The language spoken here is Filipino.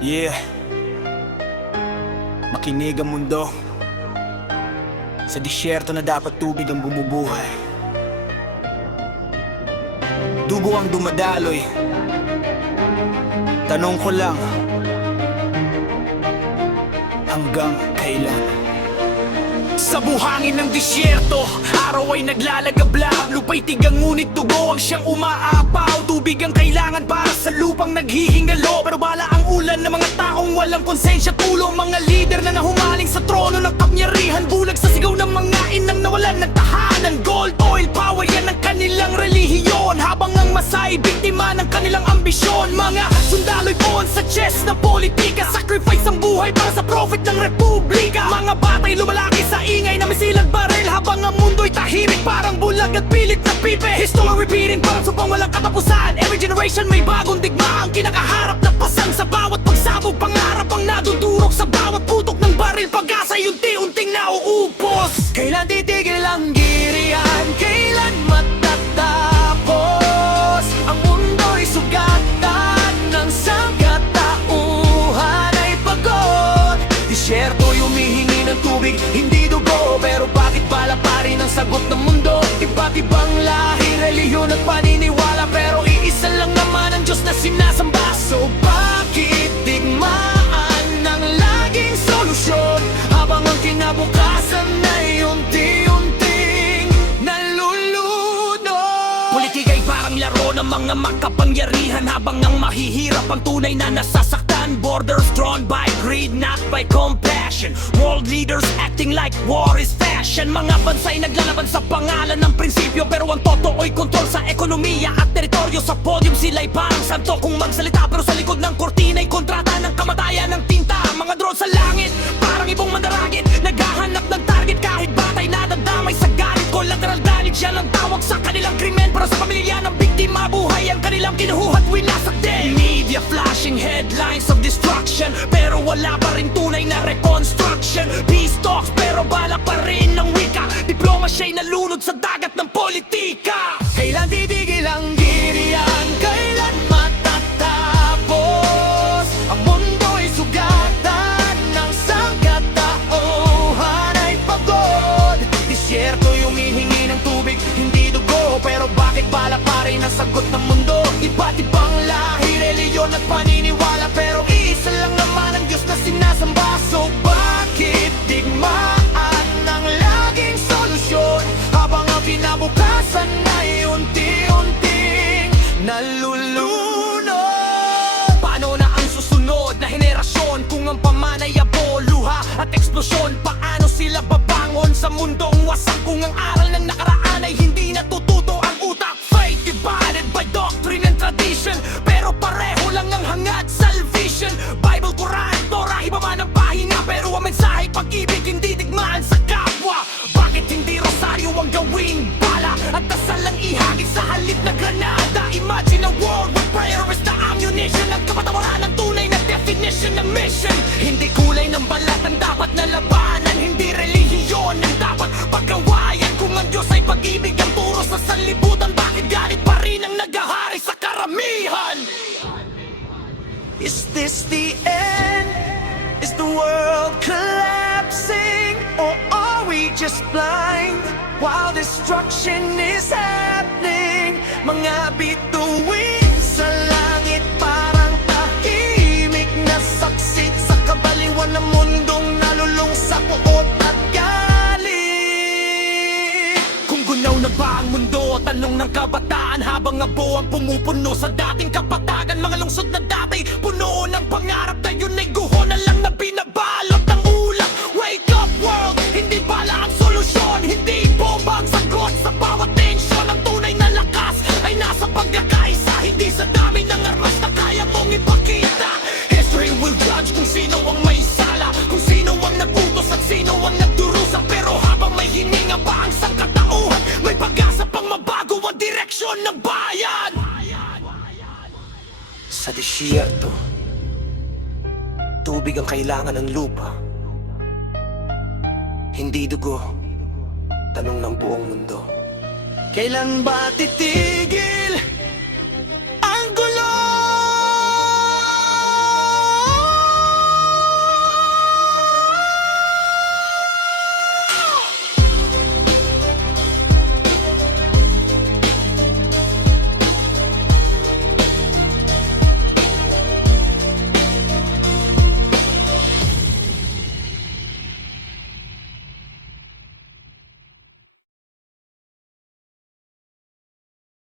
Yeah, makinig ang mundo. Sa disyerto na dapat tubig ang bumubuhay. Dugo ang dumadaloy. Tanong ko lang, hanggang kailan? Sa buhangin ng disyerto, araw ay naglalagablab. Lupa'y tigang ngunit dugo ang siyang umaapaw. Tubig ang kailangan para sa lupang naghihingalo. Pero bala ang ulan ng mga taong walang konsensya. Tulo mga lider na nahumaling sa trono ng kapangyarihan. Bulag sa sigaw ng mga inang nawalan ng tahanan. Gold, oil, power, yan ang kanilang relihiyon. Habang ang masa ay biktima ng kanilang ambisyon. Mga sundalo'y buon sa chess ng politika. Sacrifice ang buhay para sa profit ng republika. Mga batay lumalaki sa ingay na misilag baril. Habang ang mundo'y tahimik parang bulag at pilit na pipe. History repeating parang supang walang katapusan. Every generation may bagong digma. Ang kinakaharap na pasang sa bawat pagsabog. Pangarap ang nadudurog sa bawat putok ng baril. Pag-asa'y unti-unting nauubos. Kailan titigil ang girian? Kailan matatapos? Ang mundo'y sugatan ng sangkatauhan ay pagod. Disyerto'y humihingi ng tubig, hindi dugo. Pero bakit bala pa rin ang sagot ng mundo? Iba't ibang lahi, relihiyon at paniniwala. Pero iisa lang naman ang Diyos na sinasamba. So bakit digmaan ng laging solusyon? Habang ang kinabukasan ay unti-unting nalulunod. Politika'y parang laro ng mga makapangyarihan. Habang ang mahihirap ang tunay na nasasaktan. Borders drawn by greed, not by compassion. World leaders acting like war is fashion. Mga bansa'y naglalaban sa pangalan ng prinsipyo. Pero ang totoo'y kontrol sa ekonomiya at teritoryo. Sa podium sila'y parang santo kung magsalita. Pero sa likod ng kortina'y kontrata ng kamatayan ng tinta. Mga drone sa langit, parang ibong mandaragit. Naghahanap ng target kahit batay nadadamay sa galit. Collateral damage, yan ang tawag sa kanilang krimen. Para sa pamilya ng biktima, buhay ang kanilang kinuhuhat winasak din. Media flashing headlines of destruction. Pero wala pa rin tunay na reconstruction. Peace talks pero balak pa rin ng wika. Diploma siya'y nalunod sa dagat ng politika. Kailan titigil ang girian? Kailan matatapos? Ang mundo'y sugatan ng sangkatauhan ay pagod. Disyerto'y humihingi ng tubig, hindi dugo. Pero bakit balak pa rin ang sagot ng mundo? Iba't ibang lahi, reliyon at paniniwala. Pero iisa lang naman ang Diyos na sinasamba. So bakit digmaan ng laging solusyon? Habang ang kinabukasan ay unti-unting nalulunod. Paano na ang susunod na henerasyon? Kung ang pamanay abo, luha at eksplosyon, paano sila babangon sa mundong wasak? Kung ang aral ng nakaraan ay hindi natututo ang utak. Faith divided by doctrine and tradition. Pero pareho lang ang hangad, salvation. Bible, Quran, Torah, iba man ang pahina. Pero ang mensahe, pag-ibig, hindi digmaan sa kapwa. Bakit hindi rosaryo ang gawing bala? At dasal ang ihagis sa halip na granada. Imagine a world where prayer is the ammunition. Ang kapatawaran ng tunay na definition ng mission. Hindi kulay ng balat ang dapat na labanan. Hindi relihiyon ang dapat paggawayan. Kung ang Diyos ay pag-ibig ang turo sa sanlibutan, bakit galit pa rin ang naghahari sa karamihan? Is this the end? Is the world collapsing? Or are we just blind while destruction is happening? Mga bituin sa langit parang tahimik na saksit sa kabaliwan ng mundong nalulung sa puot at galit. Kung gunaw na ba ang mundo? Tanong ng kabataan habang abo ang pumupuno sa dating kapatagan. Mga lungsod na dati puno ng pangarap na yun ay guho na lang na binabalot ng ulap. Wake up world, hindi bala ang solusyon. Hindi bomba ang sagot sa bawat tensyon. Ang tunay na lakas ay nasa pagkakaisa, hindi sa dami ng armas na kaya mong ipakita. History will judge kung sino ang may sala, kung sino ang nagutos at sino ang nagdurusa. Pero habang may hininga pa ang sangkatauhan, may pag-asa pang mabago ang direksyon ng bayan. Sa disyerto, tubig ang kailangan ng lupa, hindi dugo. Tanong ng buong mundo. Kailan ba titigil